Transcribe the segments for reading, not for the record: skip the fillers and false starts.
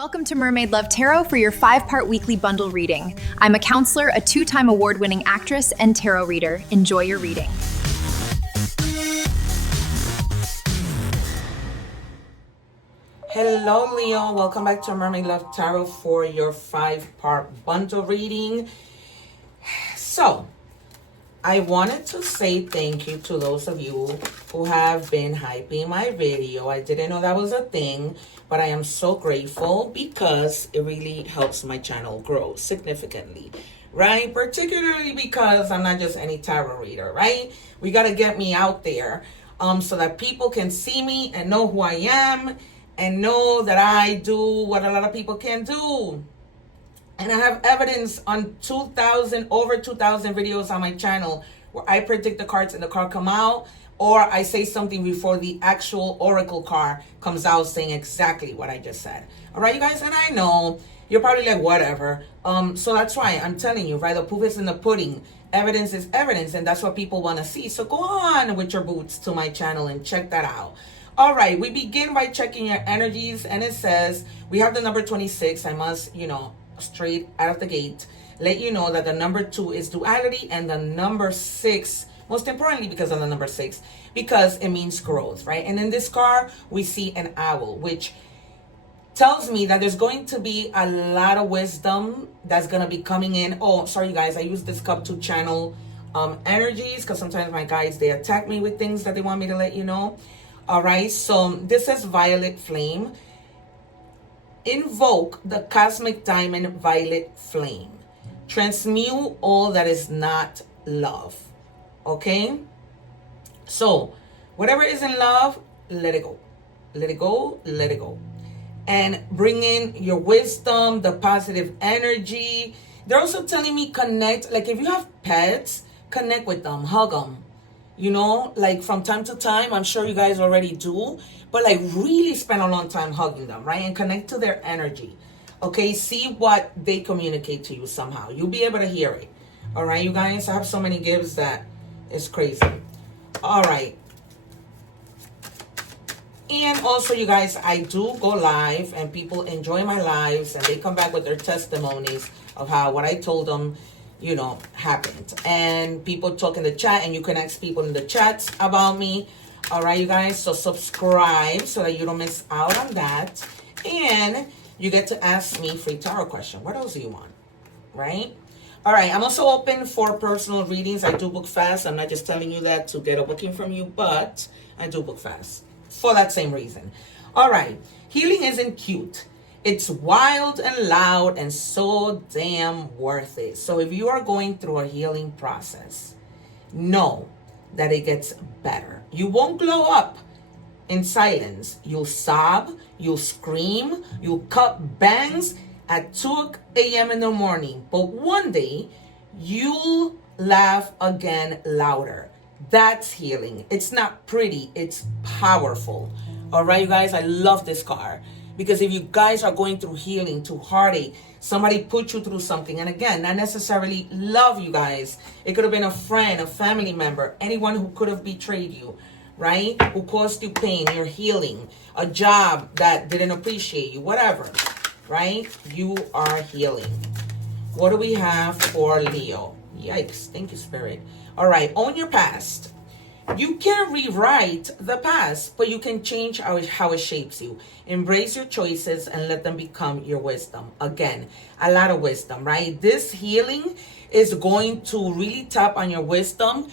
Welcome to Mermaid Love Tarot for your 5-part weekly bundle reading. I'm a counselor, a 2-time award-winning actress, and tarot reader. Enjoy your reading. Hello, Leo. Welcome back to Mermaid Love Tarot for your 5-part bundle reading. So, I wanted to say thank you to those of you who have been hyping my video. I didn't know that was a thing, but I am so grateful because it really helps my channel grow significantly, right? Particularly because I'm not just any tarot reader, right? We got to get me out there so that people can see me and know who I am and know that I do what a lot of people can't do. And I have evidence on over 2,000 videos on my channel where I predict the cards and the card come out, or I say something before the actual oracle card comes out saying exactly what I just said. All right, you guys, and I know you're probably like, whatever. So that's why I'm telling you, right? The proof is in the pudding. Evidence is evidence, and that's what people want to see. So go on with your boots to my channel and check that out. All right, we begin by checking your energies, and it says we have the number 26. I must, straight out of the gate let you know that the number 2 is duality, and the number 6, most importantly because of the number 6, because it means growth, right? And in this card we see an owl, which tells me that there's going to be a lot of wisdom that's going to be coming in. Oh, sorry you guys, I use this cup to channel energies because sometimes my guides, they attack me with things that they want me to let you know. All right, so this is violet flame. Invoke the cosmic diamond violet flame. Transmute all that is not love. Okay? So, whatever is in love, let it go. Let it go, let it go. And bring in your wisdom, the positive energy. They're also telling me connect. Like if you have pets, connect with them, hug them. Like from time to time, I'm sure you guys already do, but like really spend a long time hugging them, right? And connect to their energy. Okay, see what they communicate to you somehow. You'll be able to hear it. All right, you guys, I have so many gifts that it's crazy. All right. And also, you guys, I do go live and people enjoy my lives and they come back with their testimonies of how what I told them happened. And people talk in the chat, and you can ask people in the chats about me. All right, you guys, so subscribe so that you don't miss out on that. And you get to ask me free tarot question. What else do you want, right? All right, I'm also open for personal readings. I do book fast. I'm not just telling you that to get a booking from you, but I do book fast for that same reason. All right, healing isn't cute. It's wild and loud and so damn worth it. So if you are going through a healing process, know that it gets better. You won't glow up in silence. You'll sob, you'll scream, you'll cut bangs at 2 a.m. in the morning. But one day, you'll laugh again louder. That's healing. It's not pretty, it's powerful. All right, you guys, I love this card. Because if you guys are going through healing, through heartache, somebody put you through something. And again, not necessarily love you guys. It could have been a friend, a family member, anyone who could have betrayed you, right? Who caused you pain. You're healing. A job that didn't appreciate you, whatever, right? You are healing. What do we have for Leo? Yikes. Thank you, Spirit. All right. Own your past. You can't rewrite the past, but you can change how it shapes you. Embrace your choices and let them become your wisdom. Again, a lot of wisdom, right? This healing is going to really tap on your wisdom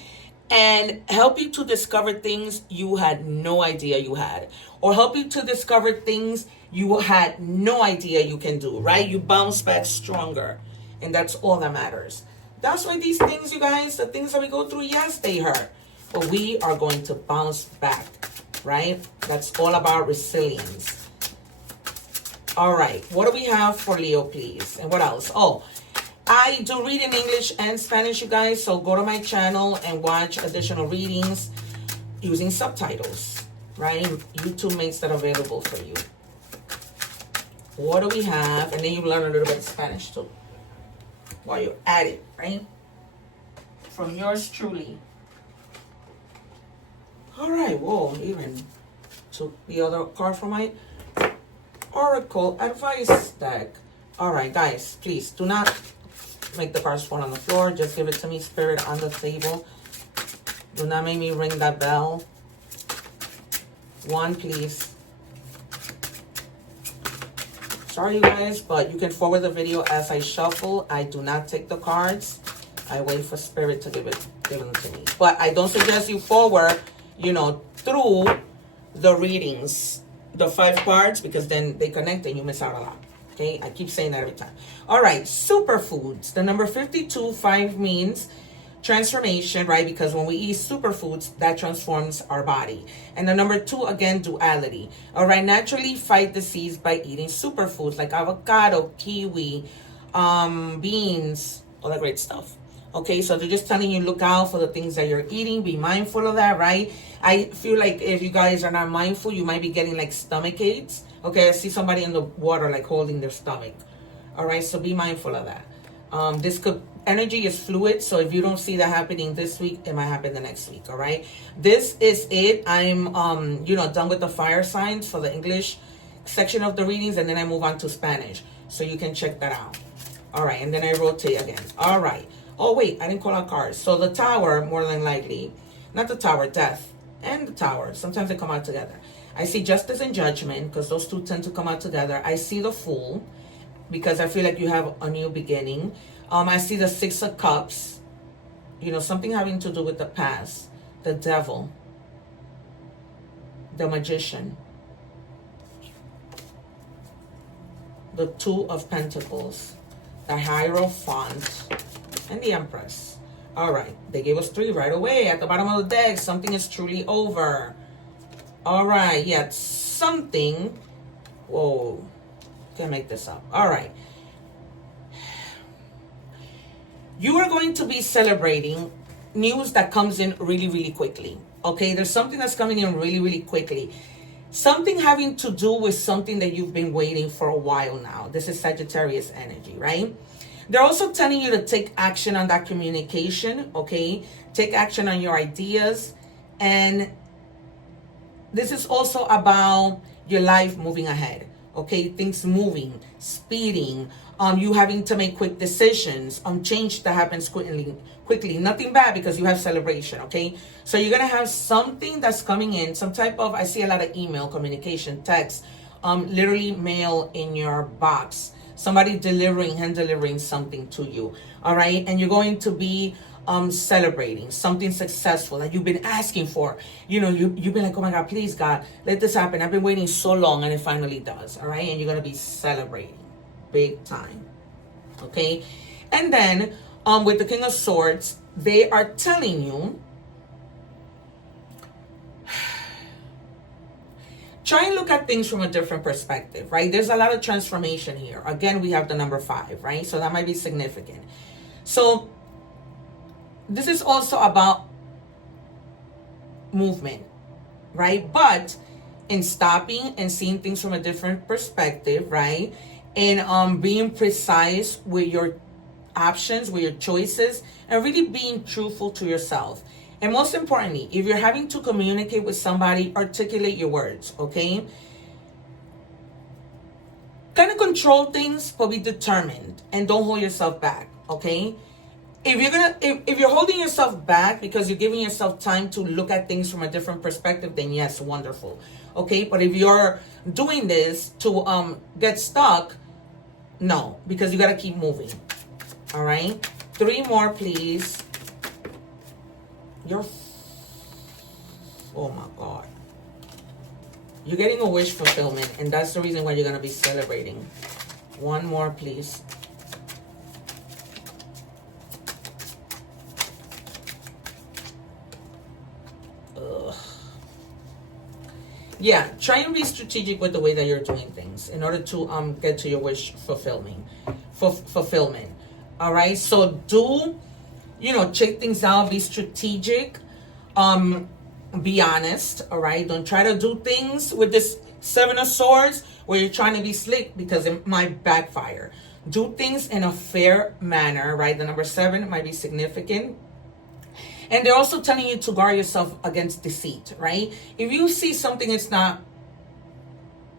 and help you to discover things you had no idea you had, or help you to discover things you had no idea you can do, right? You bounce back stronger, and that's all that matters. That's why these things, you guys, the things that we go through, yes, they hurt. But we are going to bounce back, right? That's all about resilience. All right. What do we have for Leo, please? And what else? Oh, I do read in English and Spanish, you guys. So go to my channel and watch additional readings using subtitles, right? YouTube makes that available for you. What do we have? And then you learn a little bit of Spanish too while you're at it, right? From yours truly. All right, whoa, even took the other card from my Oracle Advice deck. All right, guys, please do not make the cards fall on the floor. Just give it to me, Spirit, on the table. Do not make me ring that bell. One, please. Sorry, you guys, but you can forward the video as I shuffle. I do not take the cards. I wait for Spirit to give them to me. But I don't suggest you forward, you know, through the readings, the 5 cards, because then they connect and you miss out a lot. Okay, I keep saying that every time. All right, superfoods. The number 52, 5 means transformation, right? Because when we eat superfoods, that transforms our body. And the number 2, again, duality. All right, naturally fight disease by eating superfoods like avocado, kiwi, beans, all that great stuff. Okay, so they're just telling you, look out for the things that you're eating. Be mindful of that, right? I feel like if you guys are not mindful, you might be getting like stomach aches. Okay, I see somebody in the water like holding their stomach. All right, so be mindful of that. Energy is fluid, so if you don't see that happening this week, it might happen the next week. All right, this is it. I'm done with the fire signs for the English section of the readings, and then I move on to Spanish, so you can check that out. All right, and then I rotate again. All right. Oh wait, I didn't call out cards. So the Tower, more than likely, not the Tower, Death, and the Tower. Sometimes they come out together. I see Justice and Judgment, because those two tend to come out together. I see the Fool, because I feel like you have a new beginning. I see the 6 of Cups, you know, something having to do with the past. The Devil, the Magician, the 2 of Pentacles, the Hierophant, and the Empress. All right, they gave us 3 right away at the bottom of the deck. Something is truly over. All right, yeah, something. Whoa, can't make this up. All right. You are going to be celebrating news that comes in really, really quickly. Okay, there's something that's coming in really, really quickly. Something having to do with something that you've been waiting for a while now. This is Sagittarius energy, right? They're also telling you to take action on that communication, okay? Take action on your ideas. And this is also about your life moving ahead, okay? Things moving, speeding, you having to make quick decisions, change that happens quickly. Nothing bad because you have celebration, okay? So you're going to have something that's coming in, some type of, I see a lot of email, communication, text, literally mail in your box. Somebody hand delivering something to you, all right? And you're going to be celebrating something successful that you've been asking for. You know, you've been like, oh my God, please God, let this happen. I've been waiting so long, and it finally does, all right? And you're going to be celebrating big time, okay? And then with the King of Swords, they are telling you, try and look at things from a different perspective, right? There's a lot of transformation here. Again, we have the number 5, right? So that might be significant. So this is also about movement, right? But in stopping and seeing things from a different perspective, right? And being precise with your options, with your choices, and really being truthful to yourself. And most importantly, if you're having to communicate with somebody, articulate your words, okay? Kind of control things, but be determined and don't hold yourself back, okay? If you're holding yourself back because you're giving yourself time to look at things from a different perspective, then yes, wonderful, okay? But if you're doing this to get stuck, no, because you got to keep moving, all right? 3 more, please. Oh my God. You're getting a wish fulfillment, and that's the reason why you're going to be celebrating. 1 more, please. Ugh. Yeah, try and be strategic with the way that you're doing things in order to get to your wish fulfillment. All right, so do, check things out, be strategic, be honest, all right? Don't try to do things with this 7 of Swords where you're trying to be slick, because it might backfire. Do things in a fair manner, right? The number 7 might be significant. And they're also telling you to guard yourself against deceit, right? If you see something that's not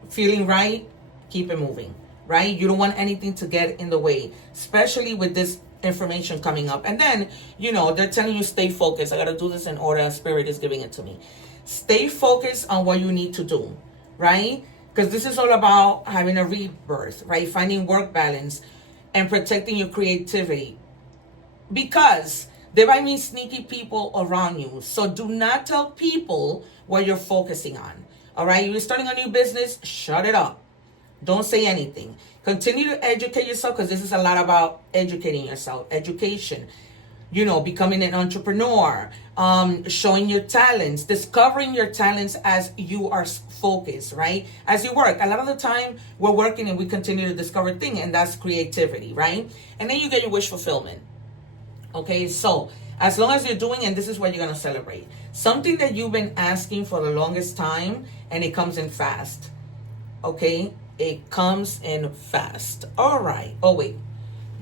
feeling right, keep it moving, right? You don't want anything to get in the way, especially with this information coming up. And then, you know, they're telling you stay focused. I got to do this in order as Spirit is giving it to me. Stay focused on what you need to do, right? Because this is all about having a rebirth, right? Finding work balance and protecting your creativity. Because there might be sneaky people around you. So do not tell people what you're focusing on. All right? You're starting a new business, shut it up. Don't say anything. Continue to educate yourself, because this is a lot about educating yourself. Education. You know, becoming an entrepreneur, showing your talents, discovering your talents as you are focused, right? As you work. A lot of the time, we're working and we continue to discover things, and that's creativity, right? And then you get your wish fulfillment. Okay, so as long as you're doing, and this is what you're going to celebrate. Something that you've been asking for the longest time, and it comes in fast. Okay, it comes in fast. All right. Oh, wait.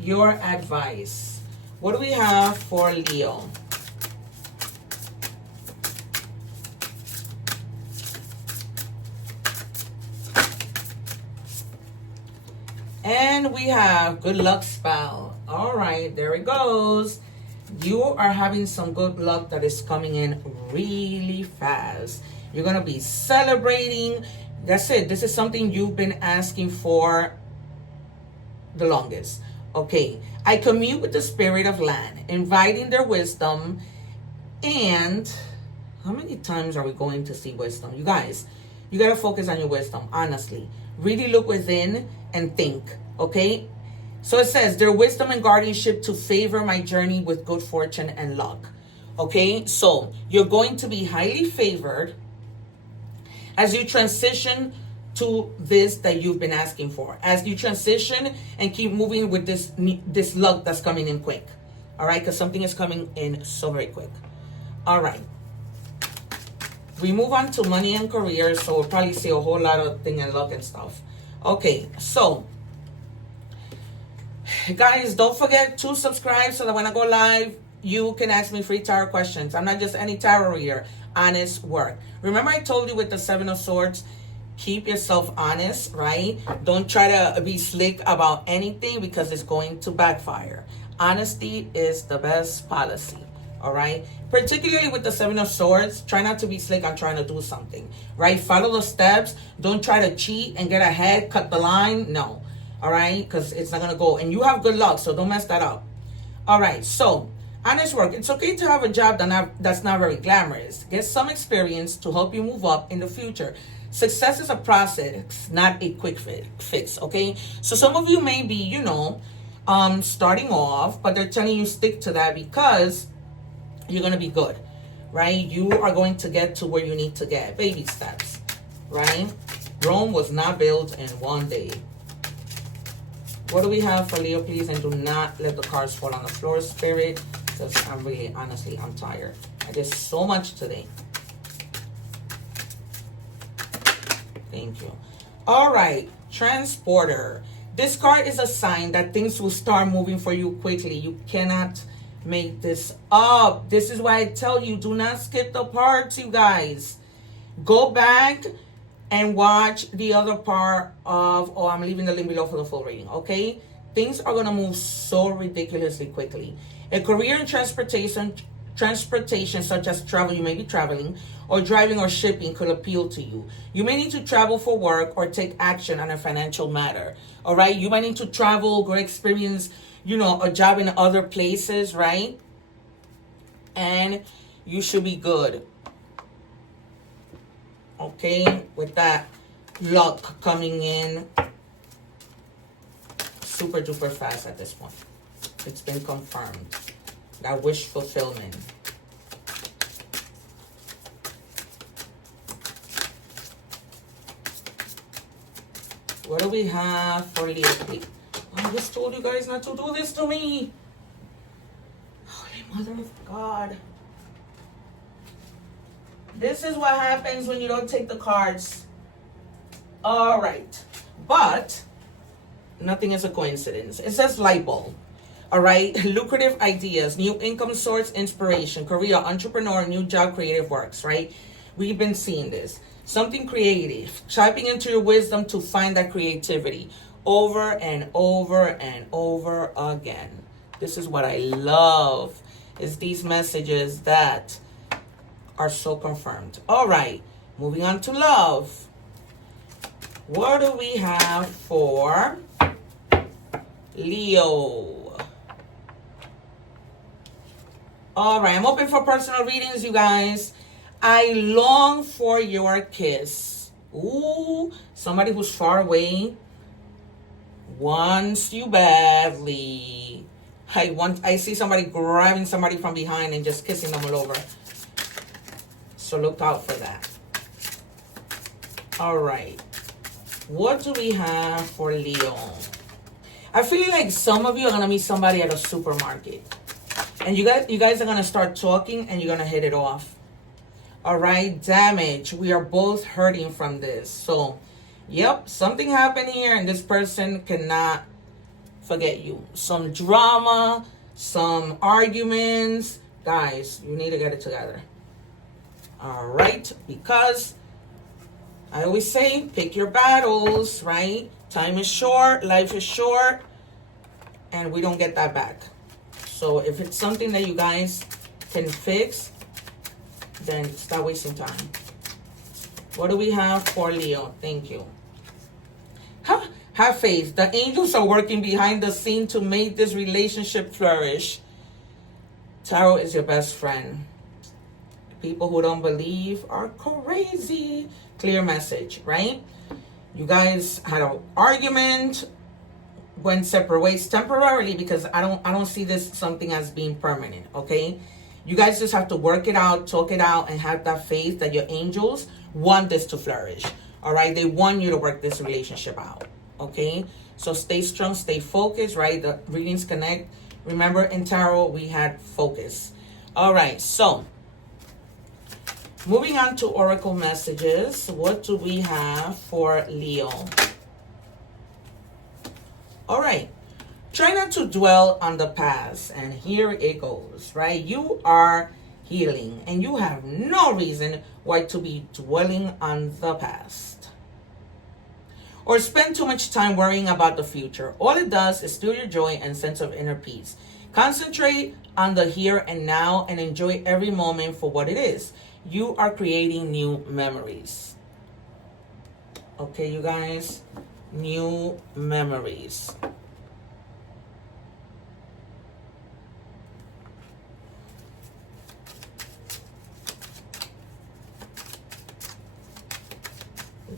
Your advice. What do we have for Leo? And we have good luck spell. All right, there it goes. You are having some good luck that is coming in really fast. You're going to be celebrating. That's it. This is something you've been asking for the longest. Okay, I commune with the spirit of land, inviting their wisdom. And how many times are we going to see wisdom? You guys, you got to focus on your wisdom, honestly. Really look within and think, okay? So it says, their wisdom and guardianship to favor my journey with good fortune and luck. Okay, so you're going to be highly favored as you transition to this that you've been asking for. As you transition and keep moving with this luck that's coming in quick. All right, because something is coming in so very quick. All right. We move on to money and career, so we'll probably see a whole lot of thing and luck and stuff. Okay, so guys, don't forget to subscribe so that when I go live, you can ask me free tarot questions. I'm not just any tarot reader. Honest work. Remember I told you with the Seven of Swords, keep yourself honest, right? Don't try to be slick about anything, because it's going to backfire. Honesty is the best policy, all right? Particularly with the Seven of Swords, try not to be slick on trying to do something, right? Follow the steps. Don't try to cheat and get ahead, cut the line. No, all right? Because it's not going to go. And you have good luck, so don't mess that up. All right, so honest work. It's okay to have a job that's not very glamorous. Get some experience to help you move up in the future. Success is a process, not a quick fix, okay? So some of you may be, you know, starting off, but they're telling you stick to that because you're going to be good, right? You are going to get to where you need to get. Baby steps, right? Rome was not built in one day. What do we have for Leo, please? And do not let the cards fall on the floor, Spirit, because I'm really, honestly, I'm tired. I did so much today. Thank you. All right, transporter. This card is a sign that things will start moving for you quickly. You cannot make this up. This is why I tell you, do not skip the parts, you guys. Go back and watch the other part of, oh, I'm leaving the link below for the full reading, okay? Things are going to move so ridiculously quickly. A career in transportation such as travel, you may be traveling, or driving or shipping could appeal to you. You may need to travel for work or take action on a financial matter, all right? You might need to travel, go experience, you know, a job in other places, right? And you should be good. Okay, with that luck coming in super duper fast at this point. It's been confirmed. That wish fulfillment. What do we have for Leo? I just told you guys not to do this to me. Holy Mother of God. This is what happens when you don't take the cards. All right. But nothing is a coincidence. It says light bulb. All right. Lucrative ideas, new income source, inspiration, career, entrepreneur, new job, creative works, right? We've been seeing this. Something creative. Tapping into your wisdom to find that creativity over and over and over again. This is what I love, is these messages that are so confirmed. All right, moving on to love. What do we have for Leo? All right, I'm open for personal readings, you guys. I long for your kiss. Ooh, somebody who's far away wants you badly. I see somebody grabbing somebody from behind and just kissing them all over. So look out for that. All right. What do we have for Leo? I feel like some of you are going to meet somebody at a supermarket. And you guys are going to start talking and you're going to hit it off. All right. Damage. We are both hurting from this. So, yep. Something happened here and this person cannot forget you. Some drama. Some arguments. Guys, you need to get it together. All right. Because I always say, pick your battles, right? Time is short. Life is short. And we don't get that back. So if it's something that you guys can fix, then stop wasting time. What do we have for Leo? Thank you. Have faith. The angels are working behind the scene to make this relationship flourish. Tarot is your best friend. People who don't believe are crazy. Clear message, right? You guys had an argument, went separate ways temporarily, because I don't see this something as being permanent, okay? You guys just have to work it out, talk it out, and have that faith that your angels want this to flourish. All right? They want you to work this relationship out, okay? So stay strong, stay focused, right? The readings connect. Remember, in tarot, we had focus. All right, so moving on to oracle messages. What do we have for Leo? All right. Try not to dwell on the past. And here it goes, right? You are healing and you have no reason why to be dwelling on the past or spend too much time worrying about the future. All it does is steal your joy and sense of inner peace. Concentrate on the here and now and enjoy every moment for what it is. You are creating new memories. Okay, you guys? New memories.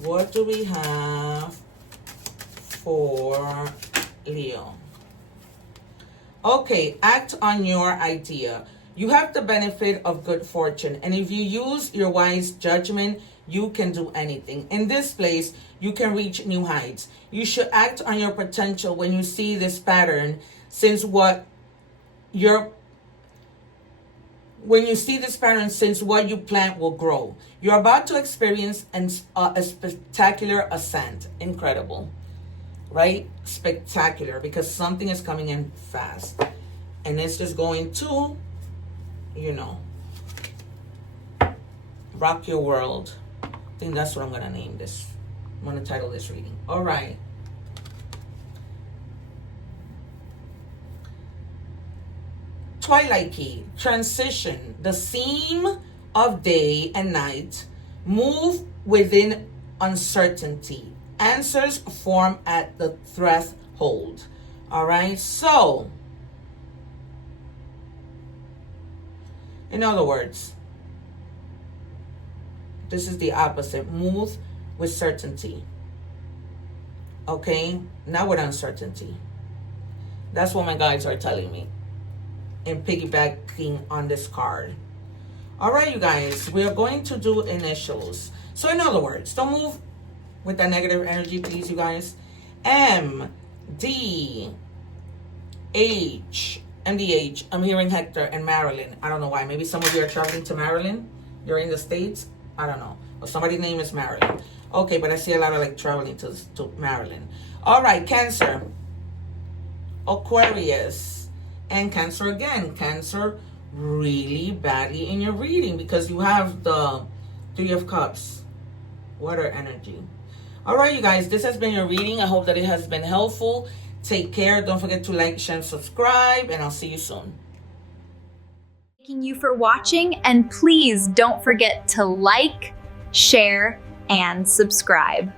What do we have for Leo? Okay, act on your idea. You have the benefit of good fortune, and if you use your wise judgment, you can do anything. In this place, you can reach new heights. You should act on your potential when you see this pattern, since what you plant will grow. You're about to experience a spectacular ascent. Incredible, right? Spectacular, because something is coming in fast. And it's just going to, rock your world. I think that's what I'm going to name this. I'm going to title this reading. All right. Twilight key. Transition. The seam of day and night. Move within uncertainty. Answers form at the threshold. All right. So, in other words, this is the opposite. Move with certainty. Okay? Not with uncertainty. That's what my guides are telling me. And piggybacking on this card. All right, you guys. We are going to do initials. So in other words, don't move with that negative energy, please, you guys. M, D, H. MDH. I'm hearing Hector and Marilyn. I don't know why. Maybe some of you are traveling to Maryland. You're in the States. I don't know. Or somebody's name is Marilyn. Okay, but I see a lot of traveling to Maryland. All right, Cancer, Aquarius, and Cancer again. Cancer really badly in your reading because you have the Three of Cups. Water energy. All right, you guys, this has been your reading. I hope that it has been helpful. Take care. Don't forget to like, share, and subscribe, and I'll see you soon. Thanking you for watching, and please don't forget to like, share, and subscribe.